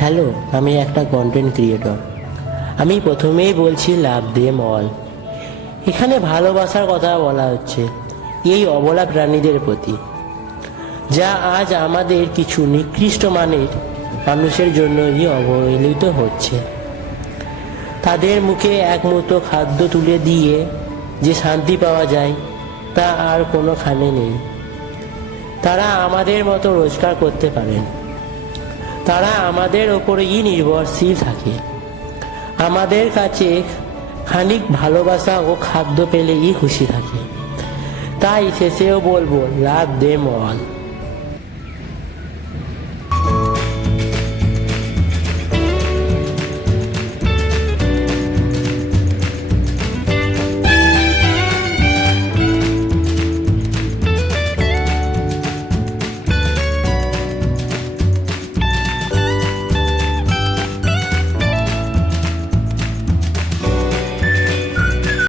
Hello, আমি একটা content creator. আমি প্রথমেই বলছি লাভ দেম অল। এখানে ভালোবাসার কথা বলা হচ্ছে এই অবলা প্রাণীদের প্রতি, যা আজ আমাদের কিছু নিকৃষ্ট মানের মানুষের জন্যই অবহেলিত হচ্ছে। তাদের মুখে এক মুঠো খাদ্য তুলে দিয়ে যে শান্তি পাওয়া যায় তা আর কোনোখানে নেই। তারা আমাদের মতো রোজগার করতে পারেন, তারা আমাদের ওপরেই নির্ভরশীল থাকে। আমাদের কাছে খানিক ভালোবাসা ও খাদ্য পেলেই খুশি থাকে। তাই শেষেও বলবো লাভ দেম অল।